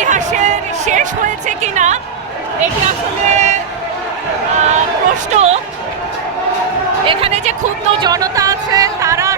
ইতিহাসের শেষ হয়েছে কি না এটি আসলে প্রশ্ন। এখানে যে ক্ষুব্ধ জনতা আছে তারা